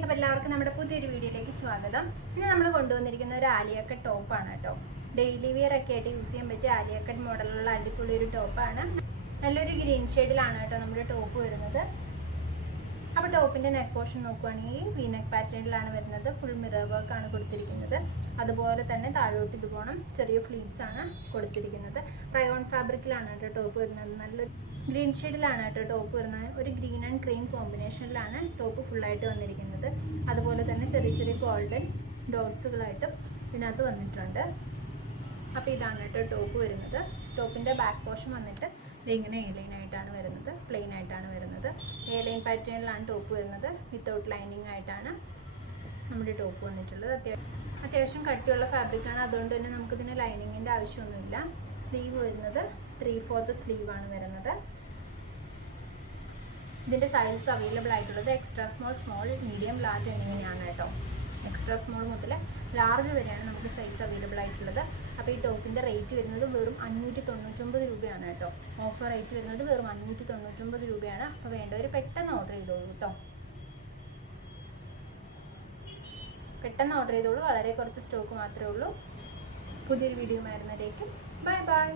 Guys അപ്പോൾ എല്ലാവർക്കും നമ്മുടെ പുതിയൊരു വീഡിയോയിലേക്ക് സ്വാഗതം. ഇന്ന് നമ്മൾ കൊണ്ടുവന്നിരിക്കുന്ന ഒരു ആലിയക്കട്ട് ടോപ്പാണ് കേട്ടോ. ഡെയിലി വിയർ ഒക്കെ ആയിട്ട് യൂസ് ചെയ്യാൻ പറ്റിയ ആലിയക്കട്ട് മോഡലുള്ള അടിപൊളി ഒരു ടോപ്പാണ് നല്ലൊരു ഗ്രീൻ ഷെയ്ഡിലാണ് കേട്ടോ നമ്മുടെ ടോപ്പ് വരുന്നത്. അപ്പോൾ ടോപ്പിന്റെ നെക്ക് പോർഷൻ നോക്കുവാണെങ്കിൽ വി നെക്ക് പാറ്റേണിലാണ് വരുന്നത്. ഫുൾ മിറർ വർക്ക് ആണ് കൊടുത്തിരിക്കുന്നത്. അതുപോലെ തന്നെ താഴോട്ട് ഇതുപോണം ചെറിയ ഫ്ലീറ്റ്സ് ആണ് കൊടുത്തിരിക്കുന്നത്. റയോൺ ഫാബ്രിക്കിലാണ് കേട്ടോ ടോപ്പ് വരുന്നത്. നല്ലൊരു ഗ്രീൻ ഷെയ്ഡിലാണ് കേട്ടോ ടോപ്പ് വരുന്നത്. ഒരു ഗ്രീൻ ആൻഡ് ക്രീം കോമ്പിനേഷനിലാണ് ടോപ്പ് ഫുള്ളായിട്ട് വന്നിരിക്കുന്നത്. അതുപോലെ തന്നെ ചെറിയ ചെറിയ ഗോൾഡൻ ഡോട്ട്സുകളായിട്ടും ഇതിനകത്ത് വന്നിട്ടുണ്ട്. അപ്പോൾ ഇതാണ് കേട്ടോ ടോപ്പ് വരുന്നത്. ടോപ്പിന്റെ ബാക്ക് പോർഷൻ വന്നിട്ട് ഇത് എയർലൈൻ എ ലൈൻ ആയിട്ടാണ് വരുന്നത്. പ്ലെയിൻ ആയിട്ടാണ് വരുന്നത്. എ ലൈൻ പാറ്റേണിലാണ് ടോപ്പ് വരുന്നത്. വിത്തൗട്ട് ലൈനിങ് ആയിട്ടാണ് നമ്മുടെ ടോപ്പ് വന്നിട്ടുള്ളത്. അത്യാവശ്യം അത്യാവശ്യം കട്ടിയുള്ള ഫാബ്രിക്കാണ് അതുകൊണ്ട് തന്നെ നമുക്കിതിന് ലൈനിങ്ങിന്റെ ആവശ്യമൊന്നുമില്ല. സ്ലീവ് വരുന്നത് ത്രീ ഫോർത്ത് ആണ് വരുന്നത്. ഇതിന്റെ സൈസ് അവൈലബിൾ ആയിട്ടുള്ളത് extra small small medium large എന്നിങ്ങനെയാണ് കേട്ടോ. എക്സ്ട്രാ സ്മോൾ മുതൽ ലാർജ് വരെയാണ് നമുക്ക് സൈസ് അവൈലബിൾ ആയിട്ടുള്ളത്. അപ്പോൾ ഈ ടോപ്പിന്റെ റേറ്റ് വരുന്നത് വെറും അഞ്ഞൂറ്റി തൊണ്ണൂറ്റൊമ്പത് രൂപയാണ് കേട്ടോ. ഓഫർ റേറ്റ് വരുന്നത് വെറും അഞ്ഞൂറ്റി തൊണ്ണൂറ്റൊമ്പത് രൂപയാണ്. അപ്പോൾ വേണ്ടവർ പെട്ടെന്ന് ഓർഡർ ചെയ്തോളൂ കേട്ടോ. പെട്ടെന്ന് ഓർഡർ ചെയ്തോളൂ. വളരെ കുറച്ച് സ്റ്റോക്ക് മാത്രമേ ഉള്ളൂ. പുതിയൊരു വീഡിയോ വരുന്നതിലേക്ക്. Bye bye